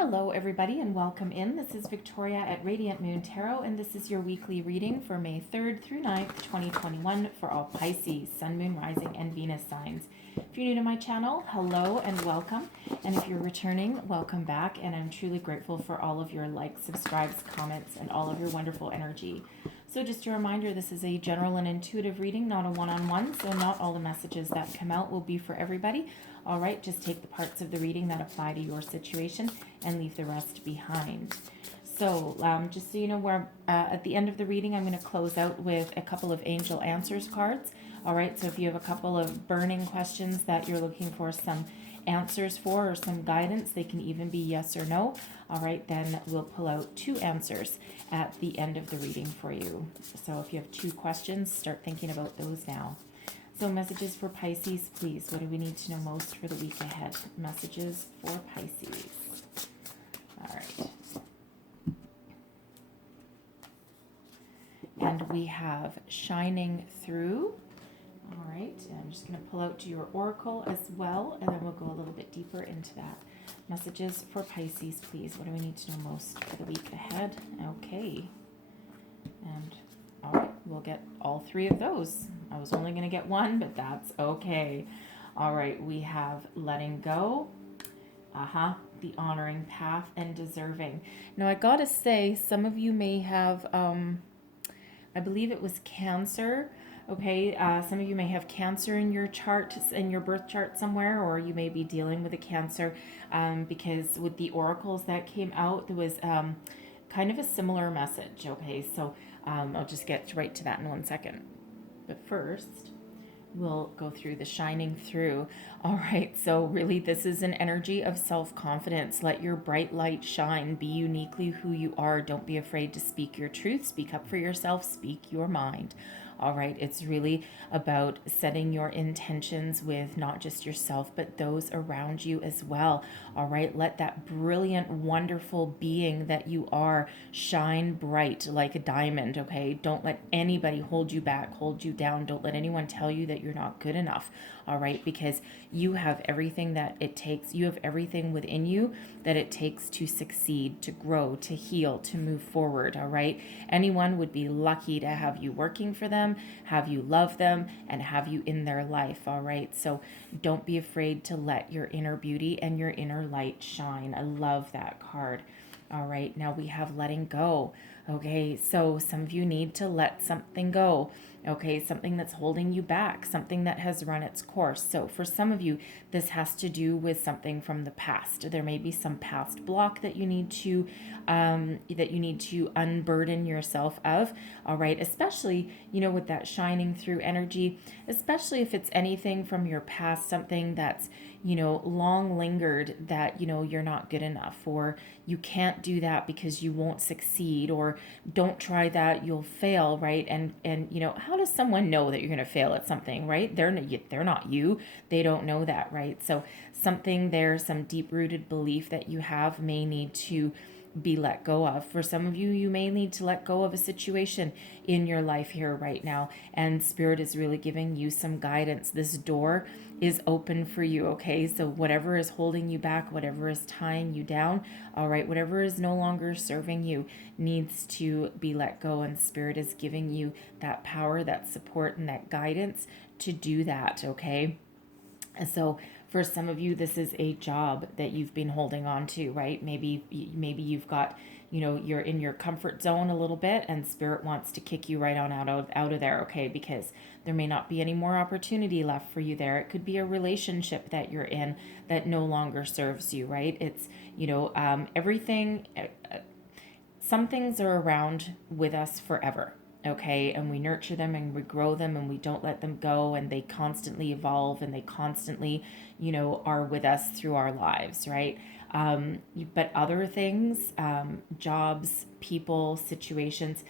Hello, everybody, and welcome in. This is Victoria at Radiant Moon Tarot, and this is your weekly reading for May 3rd through 9th, 2021 for all Pisces, Sun, Moon, Rising, and Venus signs. If you're new to my channel, hello and welcome. And if you're returning, welcome back. And I'm truly grateful for all of your likes, subscribes, comments, and all of your wonderful energy. So just a reminder, this is a general and intuitive reading, not a one-on-one, so not all the messages that come out will be for everybody. All right, just take the parts of the reading that apply to your situation and leave the rest behind. So just so you know, where at the end of the reading, I'm going to close out with a couple of angel answers cards. All right, so if you have a couple of burning questions that you're looking for some answers for or some guidance, they can even be yes or no. All right, then we'll pull out two answers at the end of the reading for you. So if you have two questions, start thinking about those now. So messages for Pisces, please. What do we need to know most for the week ahead? Messages for Pisces. All right. And we have Shining Through. All right. And I'm just going to pull out your oracle as well, and then we'll go a little bit deeper into that. Messages for Pisces, please. What do we need to know most for the week ahead? Okay. And all right, we'll get all three of those. I was only going to get one, but that's okay. All right, we have Letting Go, the Honoring Path, and Deserving. Now, I got to say, some of you may have, I believe it was Cancer. Okay, some of you may have Cancer in your chart, in your birth chart somewhere, or you may be dealing with a Cancer because with the oracles that came out, there was kind of a similar message. Okay, so I'll just get right to that in 1 second. But first, we'll go through the Shining Through. All right, so really this is an energy of self-confidence. Let your bright light shine. Be uniquely who you are. Don't be afraid to speak your truth. Speak up for yourself. Speak your mind. All right, it's really about setting your intentions with not just yourself, but those around you as well. All right, let that brilliant, wonderful being that you are shine bright like a diamond. Okay, don't let anybody hold you back, hold you down. Don't let anyone tell you that you're not good enough. All right, because you have everything that it takes. You have everything within you that it takes to succeed, to grow, to heal, to move forward. All right, anyone would be lucky to have you working for them, have you love them, and have you in their life. All right, so don't be afraid to let your inner beauty and your inner light shine. I love that card. All right, now we have Letting Go. Okay, so some of you need to let something go. Okay, something that's holding you back, something that has run its course. So for some of you, this has to do with something from the past. There may be some past block that you need to unburden yourself of. All right, especially, you know, with that Shining Through energy, especially if it's anything from your past, something that's, you know, long lingered, that, you know, you're not good enough, or you can't do that because you won't succeed, or don't try that, you'll fail, right? And you know, how does someone know that you're going to fail at something, right? They're not you. They don't know that, right? So something there, some deep-rooted belief that you have may need to be let go of. For some of you, you may need to let go of a situation in your life here right now, and Spirit is really giving you some guidance. This door is open for you, okay? So whatever is holding you back, whatever is tying you down, all right, whatever is no longer serving you needs to be let go, and Spirit is giving you that power, that support, and that guidance to do that, okay? And so for some of you, this is a job that you've been holding on to, right? Maybe you've got, you know, you're in your comfort zone a little bit, and Spirit wants to kick you right on out of there, okay? Because there may not be any more opportunity left for you there. It could be a relationship that you're in that no longer serves you, right? It's, you know, everything, some things are around with us forever. Okay, and we nurture them and we grow them and we don't let them go, and they constantly evolve and they constantly, you know, are with us through our lives, right? But other things, jobs, people, situations,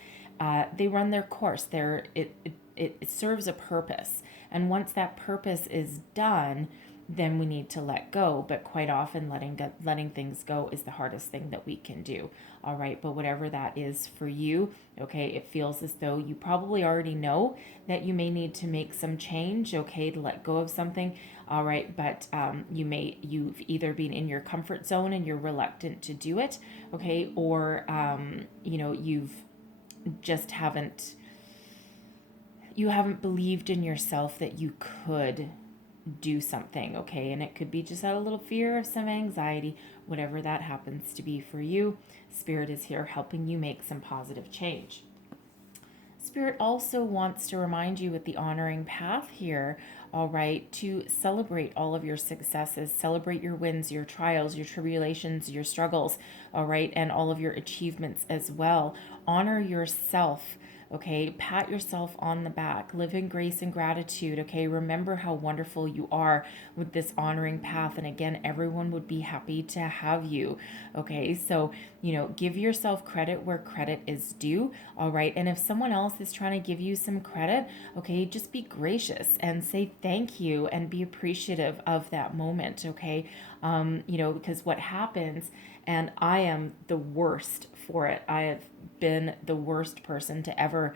they run their course. It serves a purpose, and once that purpose is done, then we need to let go. But quite often letting things go is the hardest thing that we can do. All right. But whatever that is for you, okay, it feels as though you probably already know that you may need to make some change, okay, to let go of something. All right. But you've either been in your comfort zone and you're reluctant to do it, okay, or, you've just you haven't believed in yourself that you could do something, okay? And it could be just out of a little fear of some anxiety, whatever that happens to be for you. Spirit is here helping you make some positive change. Spirit also wants to remind you with the honoring path here, all right, to celebrate all of your successes, celebrate your wins, your trials, your tribulations, your struggles, all right, and all of your achievements as well. Honor yourself. Okay, pat yourself on the back, live in grace and gratitude. Okay, remember how wonderful you are with this honoring path. And again, everyone would be happy to have you. Okay, so, give yourself credit where credit is due. All right, and if someone else is trying to give you some credit, okay, just be gracious and say thank you and be appreciative of that moment. Okay, because what happens, and I am the worst for it. I have been the worst person to ever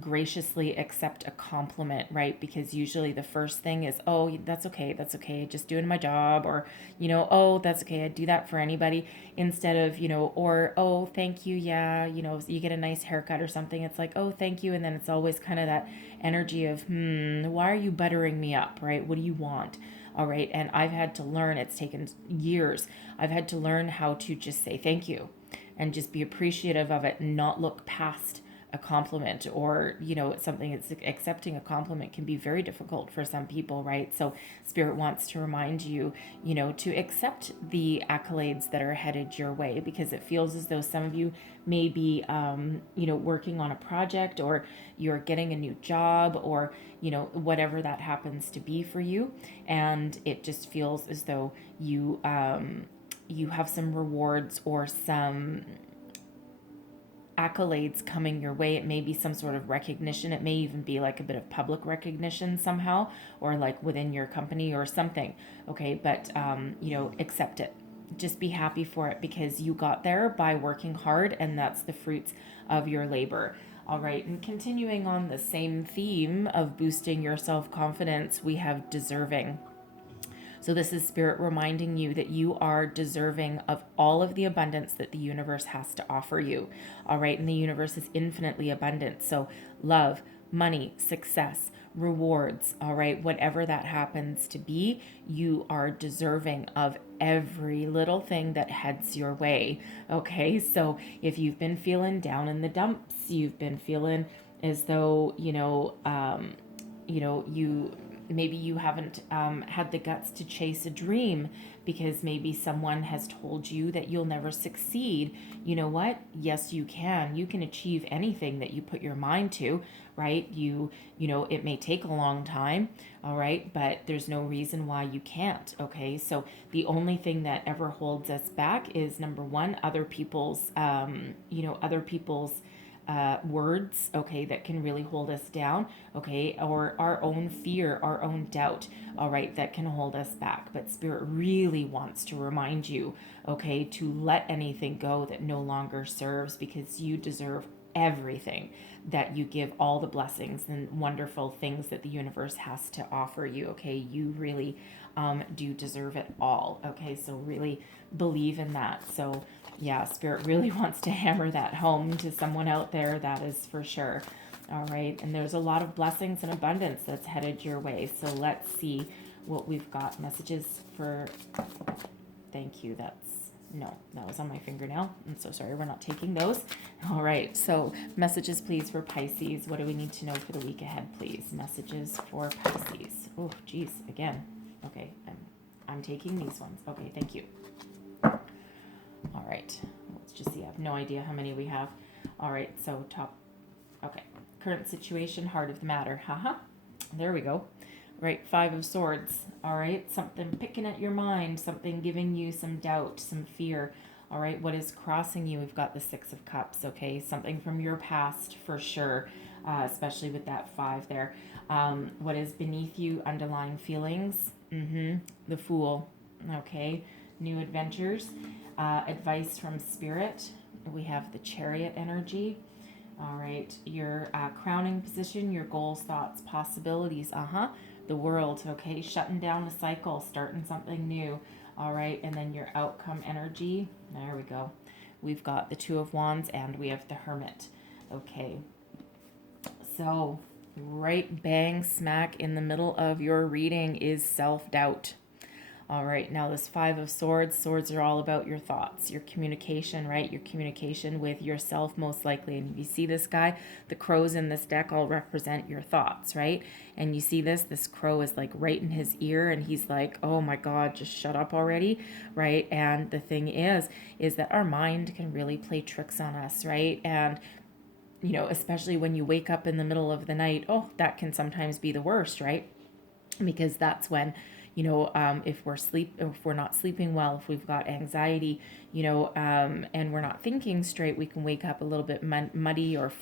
graciously accept a compliment, right? Because usually the first thing is, oh, that's okay, just doing my job, or, oh, that's okay, I'd do that for anybody, instead of, or, oh, thank you, yeah, you get a nice haircut or something, it's like, oh, thank you, and then it's always kind of that energy of, why are you buttering me up, right? What do you want? All right, and I've had to learn, it's taken years, I've had to learn how to just say thank you and just be appreciative of it and not look past a compliment, or something. It's accepting a compliment can be very difficult for some people, right? So Spirit wants to remind you, to accept the accolades that are headed your way, because it feels as though some of you may be working on a project, or you're getting a new job, or whatever that happens to be for you, and it just feels as though you have some rewards or some accolades coming your way. It may be some sort of recognition. It may even be like a bit of public recognition somehow, or like within your company or something. Okay, but accept it. Just be happy for it, because you got there by working hard, and that's the fruits of your labor. All right, and continuing on the same theme of boosting your self-confidence, we have deserving. So this is Spirit reminding you that you are deserving of all of the abundance that the universe has to offer you. All right, and the universe is infinitely abundant. So love, money, success, rewards, all right, whatever that happens to be, you are deserving of every little thing that heads your way. Okay, so if you've been feeling down in the dumps, you've been feeling as though, maybe you haven't had the guts to chase a dream because maybe someone has told you that you'll never succeed. You know what? Yes, you can. You can achieve anything that you put your mind to, right? It may take a long time, all right, but there's no reason why you can't, okay? So the only thing that ever holds us back is, number one, other people's words, okay, that can really hold us down, okay, or our own fear, our own doubt, all right, that can hold us back. But Spirit really wants to remind you, okay, to let anything go that no longer serves, because you deserve everything, that you give all the blessings and wonderful things that the universe has to offer you, okay? You really do deserve it all, okay? So really believe in that. So yeah, Spirit really wants to hammer that home to someone out there, that is for sure. All right, and there's a lot of blessings and abundance that's headed your way. So let's see what we've got. Messages for, thank you, that was on my fingernail. I'm so sorry, we're not taking those. All right, so messages please for Pisces. What do we need to know for the week ahead, please? Messages for Pisces. Oh, geez, again. Okay, I'm taking these ones. Okay, thank you. All right, let's just see. I have no idea how many we have. All right, so okay. Current situation, heart of the matter. Haha. There we go. Right, 5 of Swords. All right, something picking at your mind, something giving you some doubt, some fear. All right, what is crossing you? We've got the 6 of Cups, okay? Something from your past for sure, especially with that 5 there. What is beneath you? Underlying feelings. The Fool. Okay. New adventures. Advice from Spirit. We have the Chariot energy. All right. Your crowning position, your goals, thoughts, possibilities. The World. Okay. Shutting down the cycle, starting something new. All right. And then your outcome energy. There we go. We've got the Two of Wands and we have the Hermit. Okay. So, right bang smack in the middle of your reading is self-doubt. All right, now this Five of Swords. Swords are all about your thoughts, your communication, right? Your communication with yourself, most likely. And if you see this guy, the crows in this deck all represent your thoughts, right? And you see this crow is like right in his ear, and he's like, oh my God, just shut up already, right? And the thing is that our mind can really play tricks on us, right? And especially when you wake up in the middle of the night, oh, that can sometimes be the worst, right? Because that's when, if we're not sleeping well, if we've got anxiety, and we're not thinking straight, we can wake up a little bit muddy or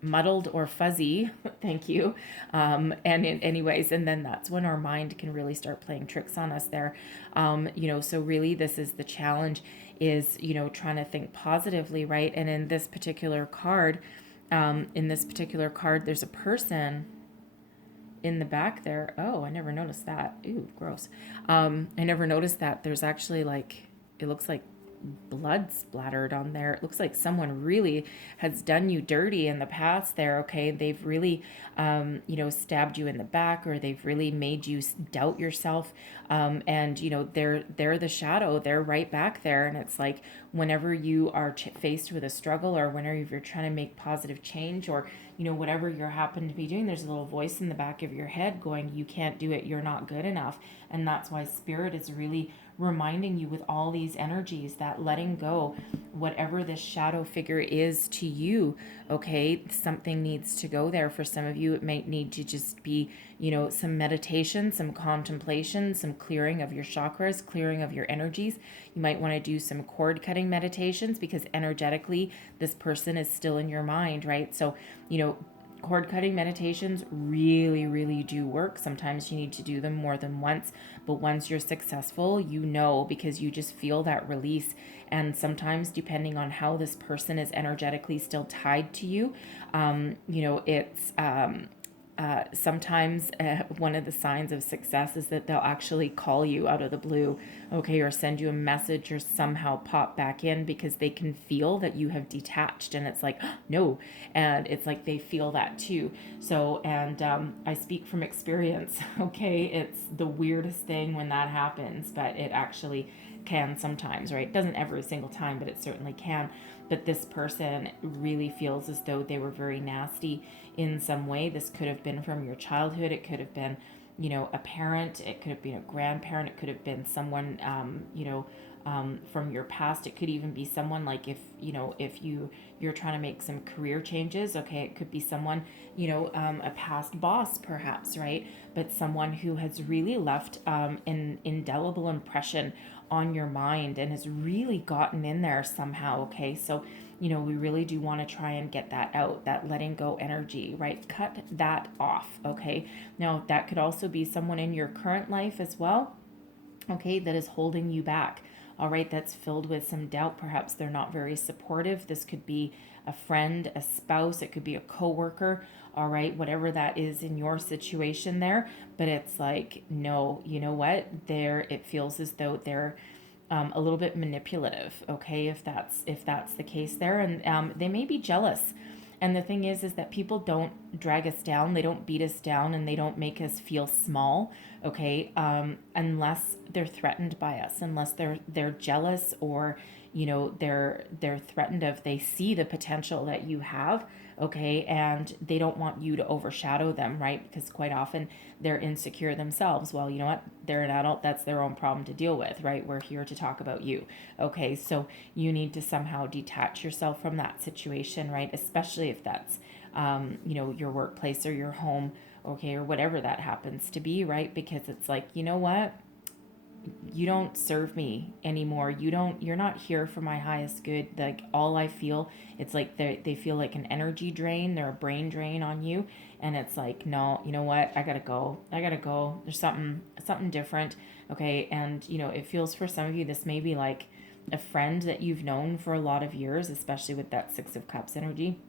muddled or fuzzy. Thank you. Anyways, and then that's when our mind can really start playing tricks on us there. So really this is the challenge, is, trying to think positively, right? And in this particular card, there's a person in the back there. Oh, I never noticed that. Ooh, gross. I never noticed that. There's actually it looks like blood splattered on there. It looks like someone really has done you dirty in the past there. Okay. They've really, stabbed you in the back, or they've really made you doubt yourself. And they're the shadow, they're right back there. And it's like, whenever you are faced with a struggle, or whenever you're trying to make positive change, or, whatever you happen to be doing, there's a little voice in the back of your head going, you can't do it. You're not good enough. And that's why Spirit is really reminding you with all these energies that letting go, whatever this shadow figure is to you, okay, something needs to go there. For some of you, it might need to just be, some meditation, some contemplation, some clearing of your chakras, clearing of your energies. You might want to do some cord cutting meditations, because energetically, this person is still in your mind, right? So, cord cutting meditations really, really do work. Sometimes you need to do them more than once, but once you're successful, because you just feel that release. And sometimes, depending on how this person is energetically still tied to you, it's sometimes one of the signs of success is that they'll actually call you out of the blue, okay, or send you a message, or somehow pop back in, because they can feel that you have detached. And it's like, oh, no. And it's like they feel that too. So, and I speak from experience, okay? It's the weirdest thing when that happens, but it actually can sometimes, right? It doesn't every single time, but it certainly can. But this person really feels as though they were very nasty in some way. This could have been from your childhood. It could have been, a parent. It could have been a grandparent. It could have been someone, from your past. It could even be someone, like, if you're trying to make some career changes, okay, it could be someone, a past boss perhaps, right? But someone who has really left an indelible impression on your mind and has really gotten in there somehow, okay? So, we really do want to try and get that out, that letting go energy, right? Cut that off, okay? Now, that could also be someone in your current life as well, okay, that is holding you back. All right, that's filled with some doubt. Perhaps they're not very supportive. This could be a friend, a spouse, it could be a coworker, all right, whatever that is in your situation there. But it's like, no, you know what? It feels as though they're a little bit manipulative, okay, if that's the case there. And they may be jealous. And the thing is that people don't drag us down, they don't beat us down, and they don't make us feel small, okay, unless they're threatened by us, unless they're jealous, or they're threatened of, they see the potential that you have, okay, and they don't want you to overshadow them, right? Because quite often they're insecure themselves. Well, you know what? They're an adult. That's their own problem to deal with, right? We're here to talk about you. Okay, so you need to somehow detach yourself from that situation, right? Especially if that's, your workplace or your home, okay, or whatever that happens to be, right? Because it's like, you know what? you don't serve me anymore. You're not here for my highest good. Like, all I feel, it's like they feel like an energy drain, they're a brain drain on you. And it's like, no, you know what? I gotta go. There's something different. Okay. And, it feels for some of you, this may be like a friend that you've known for a lot of years, especially with that Six of Cups energy.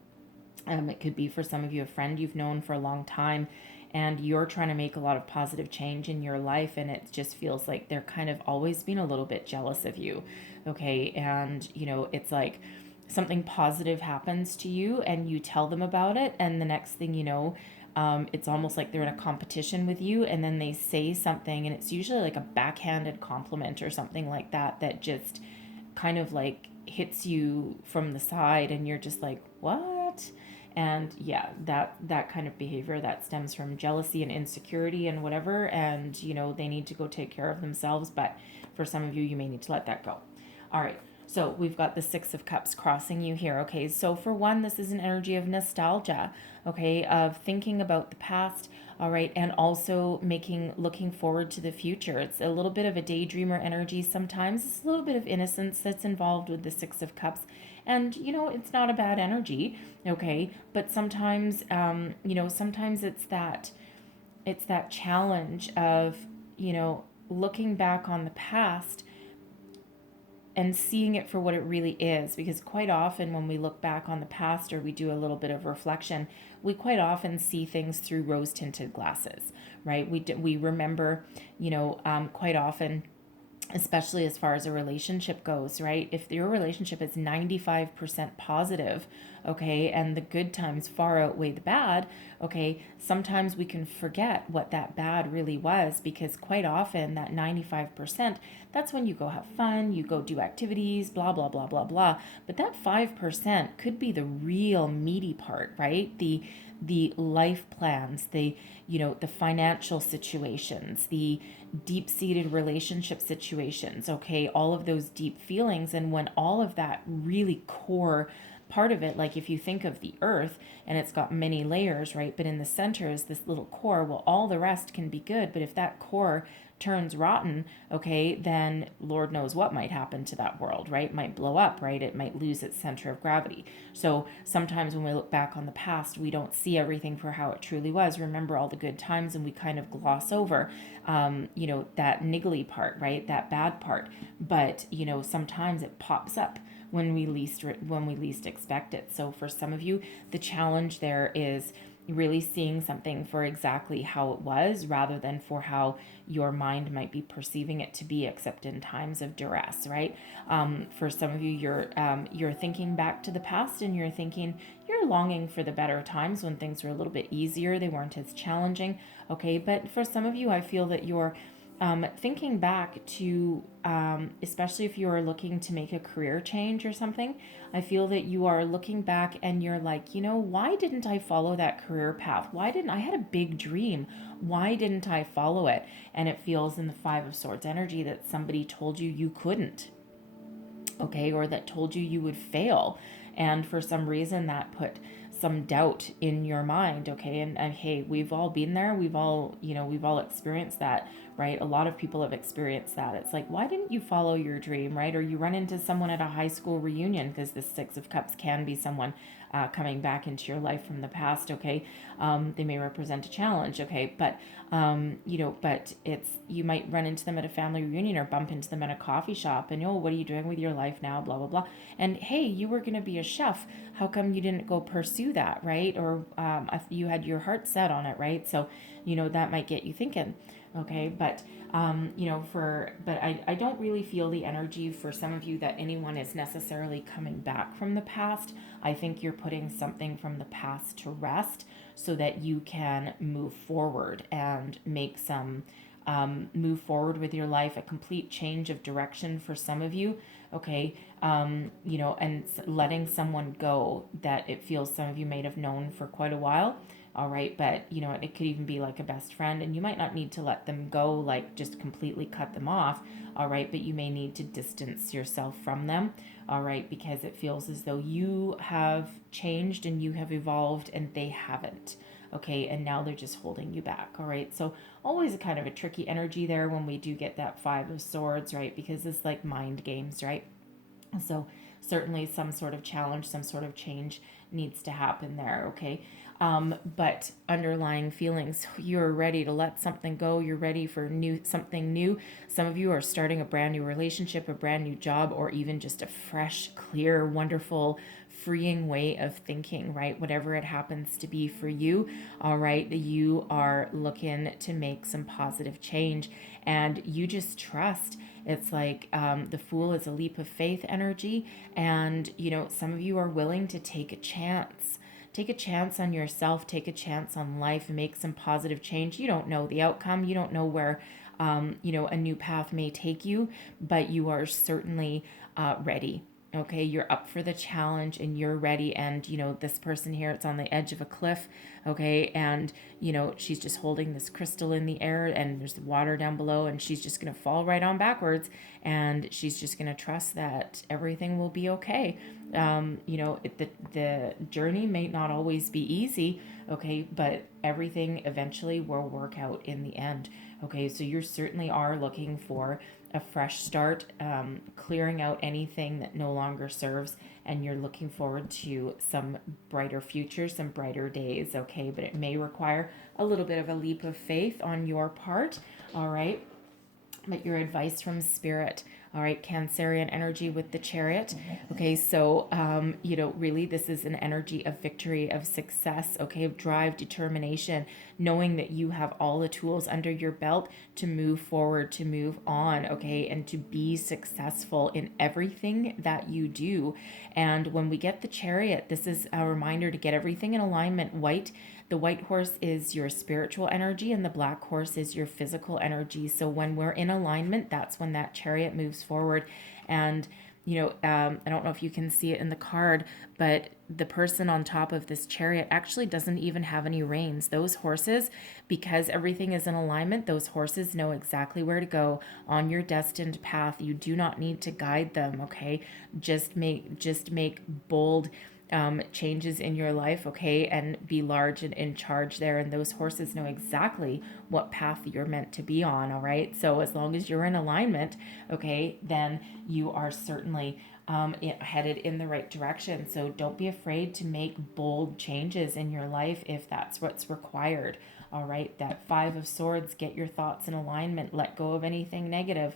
It could be for some of you a friend you've known for a long time, and you're trying to make a lot of positive change in your life, and it just feels like they're kind of always being a little bit jealous of you. Okay. And, it's like something positive happens to you and you tell them about it, and the next thing you know, it's almost like they're in a competition with you, and then they say something, and it's usually like a backhanded compliment or something like that that just kind of like hits you from the side, and you're just like, what? And yeah, that kind of behavior that stems from jealousy and insecurity and whatever, and they need to go take care of themselves. But for some of you, you may need to let that go. All right. So we've got the Six of Cups crossing you here. Okay. So for one, this is an energy of nostalgia. Okay. Of thinking about the past. All right. And also looking forward to the future. It's a little bit of a daydreamer energy sometimes. It's a little bit of innocence that's involved with the Six of Cups. And, it's not a bad energy. Okay. But sometimes, sometimes it's that challenge of, looking back on the past and seeing it for what it really is. Because quite often when we look back on the past, or we do a little bit of reflection, we quite often see things through rose tinted glasses, right? We remember, quite often, especially as far as a relationship goes, right? If your relationship is 95% positive, okay, and the good times far outweigh the bad, okay, sometimes we can forget what that bad really was, because quite often that 95%, that's when you go have fun, you go do activities, blah, blah, blah, blah, blah. But that 5% could be the real meaty part, right? The life plans, the financial situations, the deep-seated relationship situations, okay, all of those deep feelings. And when all of that really core part of it, like if you think of the earth and it's got many layers, right, but in the center is this little core, well, all the rest can be good, but if that core turns rotten, okay, then Lord knows what might happen to that world, right? It might blow up, right? It might lose its center of gravity. So sometimes when we look back on the past, we don't see everything for how it truly was. Remember all the good times, and we kind of gloss over, that niggly part, right? That bad part. But, sometimes it pops up when we least expect it. So for some of you, the challenge there is really seeing something for exactly how it was, rather than for how your mind might be perceiving it to be, except in times of duress, right? For some of you, you're thinking back to the past, and you're longing for the better times when things were a little bit easier, they weren't as challenging, okay? But for some of you, I feel that you're thinking back to, especially if you are looking to make a career change or something, I feel that you are looking back and you're like, why didn't I follow that career path? I had a big dream. Why didn't I follow it? And it feels in the Five of Swords energy that somebody told you couldn't, okay, or that told you would fail. And for some reason that put some doubt in your mind, okay? And hey, we've all been there. We've all experienced that, right? A lot of people have experienced that. It's like, why didn't you follow your dream, right? Or you run into someone at a high school reunion, because the Six of Cups can be someone coming back into your life from the past, okay? They may represent a challenge, okay? But, but you might run into them at a family reunion, or bump into them at a coffee shop, and, what are you doing with your life now? Blah, blah, blah. And hey, you were going to be a chef. How come you didn't go pursue that, right? Or if you had your heart set on it, right? So, that might get you thinking, okay? But, I don't really feel the energy for some of you that anyone is necessarily coming back from the past. I think you're putting something from the past to rest so that you can move forward and make some move forward with your life, a complete change of direction for some of you, okay? And letting someone go that it feels some of you may have known for quite a while, all right? But, it could even be like a best friend, and you might not need to let them go, like just completely cut them off, all right? But you may need to distance yourself from them, all right? Because it feels as though you have changed and you have evolved and they haven't. okay, and now they're just holding you back. All right, so always a kind of a tricky energy there when we do get that Five of Swords, right? Because it's like mind games, right? So certainly some sort of challenge, some sort of change needs to happen there, okay? But underlying feelings, you're ready to let something go. You're ready for something new. Some of you are starting a brand new relationship, a brand new job, or even just a fresh, clear, wonderful, freeing way of thinking, right? Whatever it happens to be for you, all right, you are looking to make some positive change, and you just trust. It's like the Fool is a leap of faith energy, and some of you are willing to take a chance. Take a chance on yourself, take a chance on life, and make some positive change. You don't know the outcome, you don't know where a new path may take you, but you are certainly ready. Okay, you're up for the challenge and you're ready. And this person here, it's on the edge of a cliff. Okay, and she's just holding this crystal in the air, and there's the water down below, and she's just gonna fall right on backwards, and she's just gonna trust that everything will be okay. The journey may not always be easy, okay, but everything eventually will work out in the end. Okay, so you certainly are looking for a fresh start, clearing out anything that no longer serves, and you're looking forward to some brighter futures, some brighter days, okay? But it may require a little bit of a leap of faith on your part, all right? But your advice from Spirit, all right, Cancerian energy with the Chariot. Okay, so, really this is an energy of victory, of success, okay, of drive, determination, knowing that you have all the tools under your belt to move forward, to move on, okay, and to be successful in everything that you do. And when we get the Chariot, this is a reminder to get everything in alignment. The white horse is your spiritual energy, and the black horse is your physical energy. So when we're in alignment, that's when that Chariot moves forward. And I don't know if you can see it in the card, but the person on top of this Chariot actually doesn't even have any reins. Those horses, because everything is in alignment, those horses know exactly where to go on your destined path. You do not need to guide them, okay? Just make bold changes in your life, okay, and be large and in charge there. And those horses know exactly what path you're meant to be on, all right? So as long as you're in alignment, okay, then you are certainly headed in the right direction. So don't be afraid to make bold changes in your life if that's what's required, all right? That Five of Swords, get your thoughts in alignment, let go of anything negative,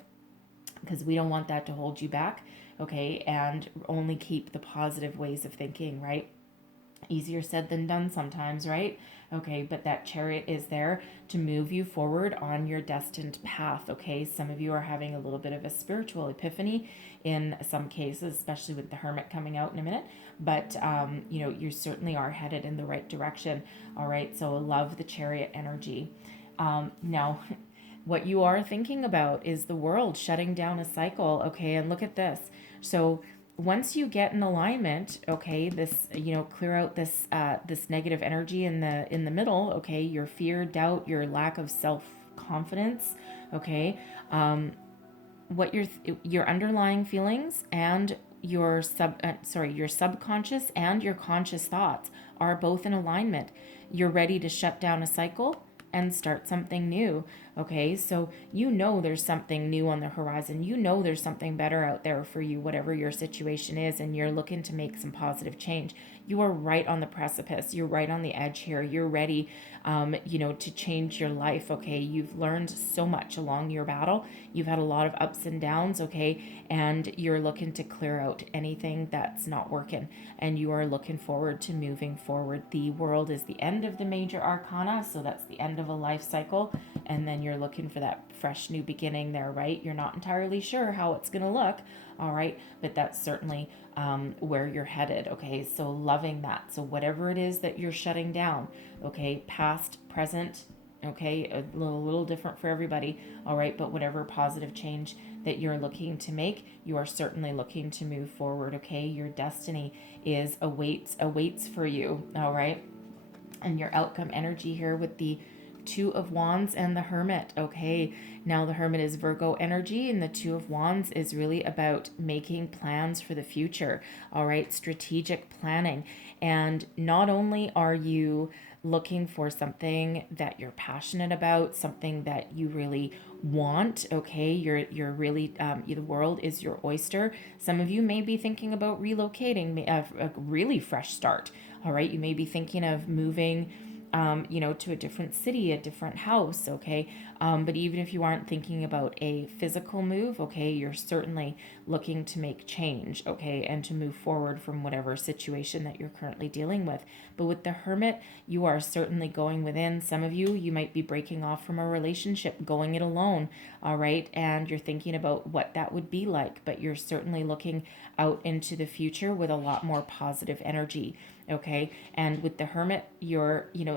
because we don't want that to hold you back, okay, and only keep the positive ways of thinking, right? Easier said than done sometimes, right? Okay, but that Chariot is there to move you forward on your destined path, okay? Some of you are having a little bit of a spiritual epiphany in some cases, especially with the Hermit coming out in a minute, but you certainly are headed in the right direction, all right? So love the Chariot energy. Now, what you are thinking about is the world shutting down a cycle, okay? And look at this. So once you get in alignment, okay, this clear out this this negative energy in the middle, okay, your fear, doubt, your lack of self-confidence, okay, what your underlying feelings and your subconscious and your conscious thoughts are both in alignment. You're ready to shut down a cycle and start something new. Okay, so there's something new on the horizon. There's something better out there for you, whatever your situation is, and you're looking to make some positive change. You are right on the precipice. You're right on the edge here. You're ready, to change your life. Okay, you've learned so much along your battle. You've had a lot of ups and downs. Okay, and you're looking to clear out anything that's not working, and you are looking forward to moving forward. The World is the end of the major arcana, so that's the end of a life cycle, and then you're looking for that fresh new beginning there, right? You're not entirely sure how it's going to look, all right, but that's certainly where you're headed, okay? So loving that. So whatever it is that you're shutting down, okay, past, present, okay, a little different for everybody, all right, but whatever positive change that you're looking to make, you are certainly looking to move forward, okay? Your destiny awaits for you, all right? And your outcome energy here with the Two of Wands and the Hermit, okay? Now the Hermit is Virgo energy, and the Two of Wands is really about making plans for the future, all right? Strategic planning. And not only are you looking for something that you're passionate about, something that you really want. Okay, you're really the world is your oyster. Some of you may be thinking about relocating, a really fresh start. All right, you may be thinking of moving to a different city, a different house, okay? But even if you aren't thinking about a physical move, okay, you're certainly looking to make change, okay, and to move forward from whatever situation that you're currently dealing with. But with the Hermit, you are certainly going within. Some of you might be breaking off from a relationship, going it alone, all right? And you're thinking about what that would be like, but you're certainly looking out into the future with a lot more positive energy. Okay. And with the Hermit,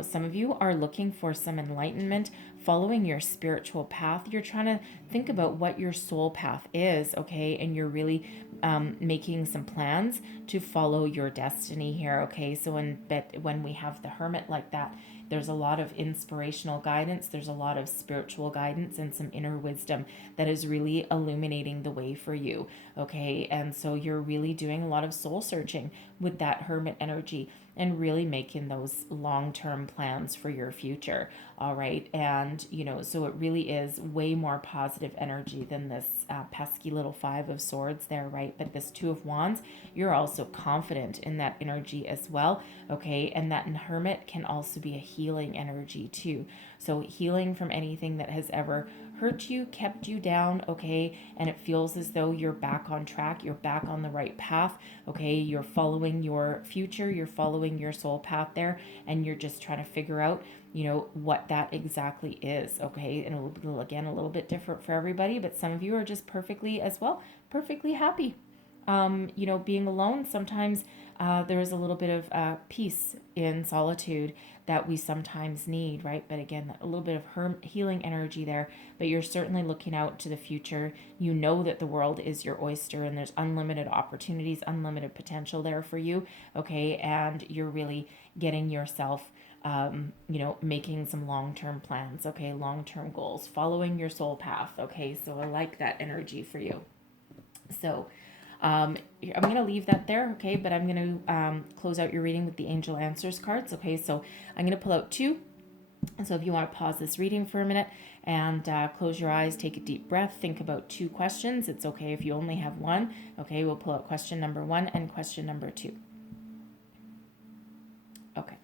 some of you are looking for some enlightenment, following your spiritual path. You're trying to think about what your soul path is. Okay. And you're really making some plans to follow your destiny here. Okay. So when we have the Hermit like that, there's a lot of inspirational guidance. There's a lot of spiritual guidance and some inner wisdom that is really illuminating the way for you. Okay. And so you're really doing a lot of soul searching with that Hermit energy and really making those long-term plans for your future. All right. And, so it really is way more positive energy than this pesky little Five of Swords there, right? But this Two of Wands, you're also confident in that energy as well. Okay. And that Hermit can also be a healing energy too. So healing from anything that has ever hurt you, kept you down, okay, and it feels as though you're back on track, you're back on the right path, okay, you're following your future, you're following your soul path there, and you're just trying to figure out, what that exactly is, okay, and it'll, again, a little bit different for everybody, but some of you are just perfectly happy. Being alone, sometimes there is a little bit of peace in solitude that we sometimes need, right? But again, a little bit of healing energy there, but you're certainly looking out to the future. You know that the world is your oyster and there's unlimited opportunities, unlimited potential there for you, okay? And you're really getting yourself making some long-term plans, okay? Long-term goals, following your soul path, okay? So I like that energy for you. So I'm going to leave that there, okay? But I'm going to close out your reading with the Angel Answers cards, okay? So I'm going to pull out two. So if you want to pause this reading for a minute and close your eyes, take a deep breath, think about two questions. It's okay if you only have one, okay? We'll pull out question number 1 and question number 2. Okay.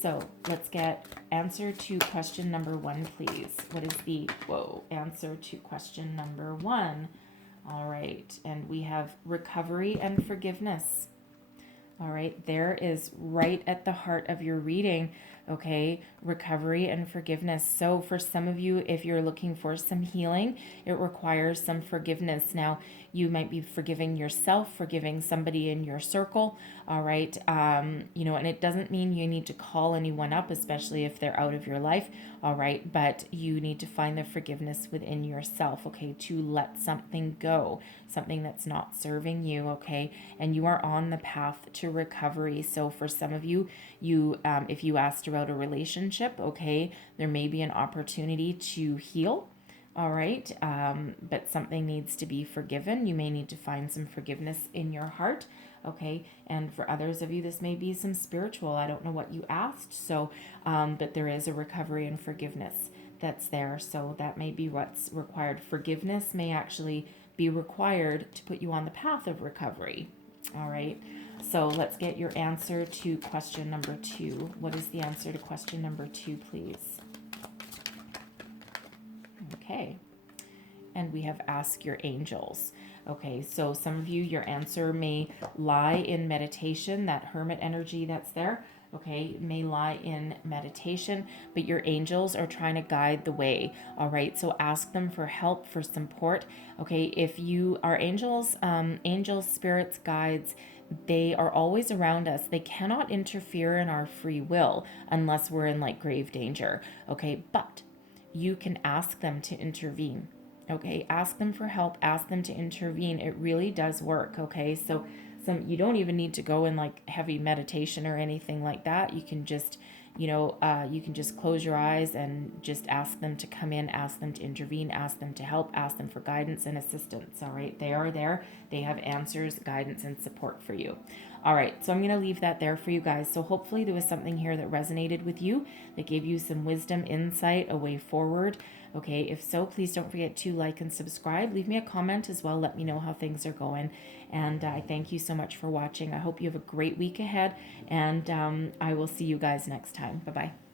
So let's get answer to question number 1, please. What is the answer to question number 1? All right, and we have recovery and forgiveness. All right, there is right at the heart of your reading, okay, recovery and forgiveness. So for some of you, if you're looking for some healing, it requires some forgiveness. Now, you might be forgiving yourself, forgiving somebody in your circle, all right? And it doesn't mean you need to call anyone up, especially if they're out of your life, all right? But you need to find the forgiveness within yourself, okay, to let something go, something that's not serving you, okay? And you are on the path to recovery. So for some of you, if you asked about a relationship, okay, there may be an opportunity to heal. All right, but something needs to be forgiven. You may need to find some forgiveness in your heart, okay? And for others of you, this may be some spiritual. I don't know what you asked, so, but there is a recovery and forgiveness that's there, so that may be what's required. Forgiveness may actually be required to put you on the path of recovery, all right? So let's get your answer to question number 2. What is the answer to question number 2, please? Okay, and we have ask your angels. Okay, so some of you, your answer may lie in meditation, that Hermit energy that's there, okay, may lie in meditation, but your angels are trying to guide the way, all right? So ask them for help, for support, okay? If you are angels, spirits, guides, they are always around us. They cannot interfere in our free will unless we're in like grave danger, okay? But you can ask them to intervene, okay? Ask them for help, ask them to intervene. It really does work, okay? So you don't even need to go in like heavy meditation or anything like that. You can just, you can just close your eyes and just ask them to come in, ask them to intervene, ask them to help, ask them for guidance and assistance, all right? They are there. They have answers, guidance, and support for you. All right, so I'm going to leave that there for you guys. So hopefully there was something here that resonated with you, that gave you some wisdom, insight, a way forward. Okay, if so, please don't forget to like and subscribe. Leave me a comment as well. Let me know how things are going. And I thank you so much for watching. I hope you have a great week ahead, and I will see you guys next time. Bye-bye.